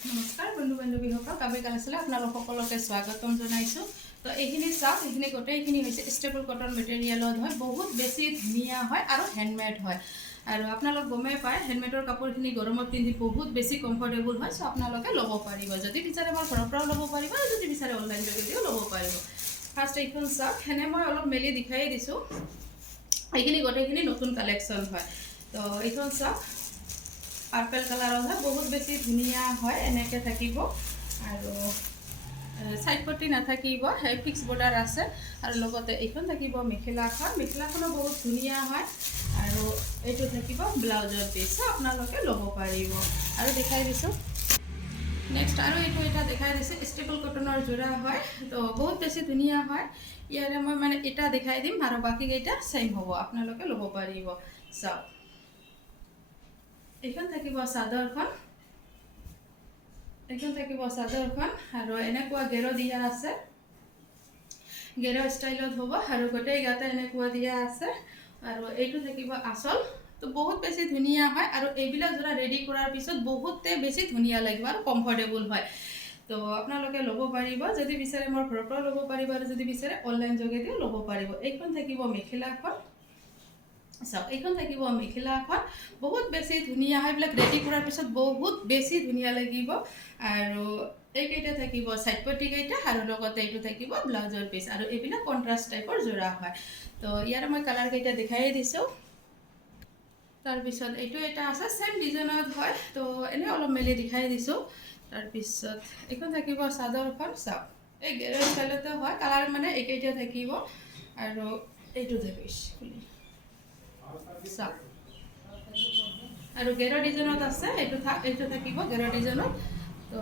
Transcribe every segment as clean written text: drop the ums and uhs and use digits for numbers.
নমস্কাৰ বন্ধু বান্ধৱীসকল, কাবেৰী কালেকশ্যনলৈ আপোনালোক সকলোকে স্বাগতম জনাইছোঁ। তো এইখিনি চাওক, এইখিনি গোটেইখিনি হৈছে ষ্টেবল কটন মেটেৰিয়েলত হয়, বহুত বেছি ধুনীয়া হয় আৰু হেণ্ডমেড হয়। আৰু আপোনালোক গমেই পায় হেণ্ডমেডৰ কাপোৰখিনি গৰমত পিন্ধি বহুত বেছি কমফৰ্টেবল হয়। চ' আপোনালোকে ল'ব পাৰিব, যদি বিচাৰে মই ঘৰৰ পৰাও ল'ব পাৰিব আৰু যদি বিচাৰে অনলাইন যোগেদিও ল'ব পাৰিব। ফাৰ্ষ্ট এইখন চাওক, সেনে মই অলপ মেলি দেখাই দিছোঁ। এইখিনি গোটেইখিনি নতুন কালেকশ্যন হয়। তো এইখন চাওক, পাৰ্পল কালাৰৰ হয়, বহুত বেছি ধুনীয়া হয়। এনেকৈ থাকিব আৰু চাইড পটি নাথাকিব, সেই ফিক্স বৰ্ডাৰ আছে। আৰু লগতে এইখন থাকিব মেখেলাখনো বহুত ধুনীয়া হয়। আৰু এইটো থাকিব ব্লাউজৰ পিচ, আপোনালোকে ল'ব পাৰিব। আৰু দেখাই দিছোঁ নেক্সট, আৰু এইটো এটা দেখাই দিছোঁ ষ্টেবল কটনৰ যোৰা হয়। তো বহুত বেছি ধুনীয়া হয়। ইয়াৰে মই মানে এটা দেখাই দিম আৰু বাকীকেইটা ছেইম হ'ব, আপোনালোকে ল'ব পাৰিব। চাওক, এইখন থাকিব চাদৰখন, আৰু এনেকুৱা গেৰো দিয়া আছে, গেৰো ষ্টাইলত হ'ব। আৰু গোটেই গাতে এনেকুৱা দিয়া আছে। আৰু এইটো থাকিব আঁচল। তো বহুত বেছি ধুনীয়া হয়। আৰু এইবিলাক যোৰা ৰেডি কৰাৰ পিছত বহুতে বেছি ধুনীয়া লাগিব আৰু কমফৰ্টেবল হয়। তো আপোনালোকে ল'ব পাৰিব, যদি বিচাৰে মোৰ ঘৰৰ পৰাও ল'ব পাৰিব আৰু যদি বিচাৰে অনলাইন যোগেদিও ল'ব পাৰিব। এইখন থাকিব মেখেলাখন, চাওক এইখন থাকিব মেখেলাখন, বহুত বেছি ধুনীয়া হয়। এইবিলাক ৰেডি কৰাৰ পিছত বহুত বেছি ধুনীয়া লাগিব। আৰু এইকেইটা থাকিব চাইড পটিকেইটা, আৰু লগতে এইটো থাকিব ব্লাউজৰ পিচ। আৰু এইবিলাক কণ্ট্ৰাষ্ট টাইপৰ যোৰা হয়। তো ইয়াৰে মই কালাৰকেইটা দেখাই দিছোঁ। তাৰপিছত এইটো এটা আছে, ছেম ডিজাইনত হয়। তো এনেই অলপ মেলি দেখাই দিছোঁ। তাৰপিছত এইখন থাকিব চাদৰখন, চাওক এই গেৰো ষ্টাইলতে হয়। কালাৰ মানে এইকেইটা থাকিব। আৰু এইটো থাকিব চাওক, আৰু গেৰো ডিজাইনত আছে। এইটো থাকিব গেৰো ডিজাইনত। তো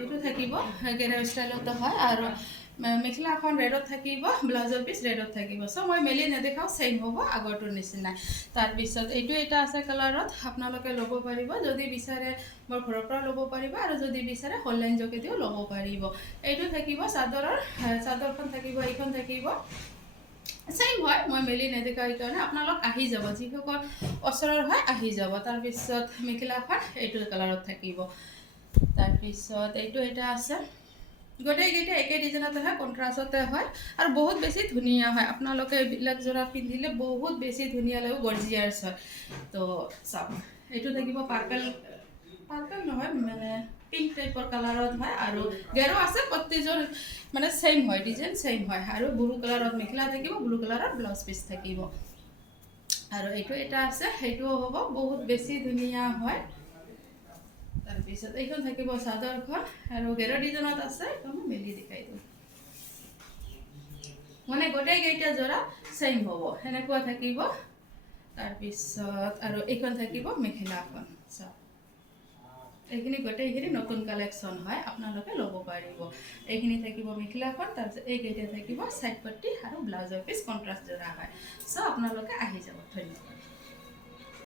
এইটো থাকিব গেৰো ষ্টাইলতো হয়। আৰু মেখেলাখন ৰেডত থাকিব, ব্লাউজৰ পিচ ৰেডত থাকিব। চ' মই মেলি নেদেখাওঁ, ছেইম হ'ব আগৰটোৰ নিচিনাই। তাৰপিছত এইটো এটা আছে কালাৰত, আপোনালোকে ল'ব পাৰিব। যদি বিচাৰে মোৰ ঘৰৰ পৰা ল'ব পাৰিব আৰু যদি বিচাৰে অনলাইন যোগেদিও ল'ব পাৰিব। এইটো থাকিব চাদৰখন থাকিব, এইখন থাকিব ছেইম হয়। মই মেলি নেদেখাওঁ সেইকাৰণে আপোনালোক আহি যাব, যিসকল ওচৰৰ হয় আহি যাব। তাৰপিছত মেখেলাখন এইটো কালাৰত থাকিব। তাৰপিছত এইটো এটা আছে, গোটেইকেইটা একে ডিজাইনতে হয়, কণ্ট্ৰাষ্টতে হয়। আৰু বহুত বেছি ধুনীয়া হয়। আপোনালোকে এইবিলাক যোৰা পিন্ধিলে বহুত বেছি ধুনীয়া লাগিব, গৰ্জিয়াছ হয়। তো চাওক, এইটো থাকিব পাৰ্পল নহয়, মানে পিংক টাইপৰ কালাৰত হয়। আৰু গেৰো আছে, প্ৰত্যেকযোৰ মানে ছেইম হয়, ডিজাইন ছেইম হয়। আৰু ব্লু কালাৰত মেখেলা থাকিব, ব্লু কালাৰত ব্লাউজ পিচ থাকিব। আৰু এইটো এটা আছে, সেইটোও হ'ব, বহুত বেছি ধুনীয়া হয়। তাৰপিছত এইখন থাকিব চাদৰখন, আৰু গেৰো ডিজাইনত আছে। এইখন মেলি দেখাই দিওঁ, মানে গোটেইকেইটা যোৰা ছেইম হ'ব, সেনেকুৱা থাকিব। তাৰপিছত আৰু এইখন থাকিব মেখেলাখন। চাওক, এইখিনি গোটেইখিনি নতুন কালেকশ্যন হয়, আপোনালোকে ল'ব পাৰিব। এইখিনি থাকিব মেখেলাখন, তাৰপিছত এইকেইটা থাকিব চাইড পট্টি আৰু ব্লাউজৰ পিচ কণ্ট্ৰাষ্ট যোৰা হয়। চ' আপোনালোকে আহি যাব। ধন্যবাদ।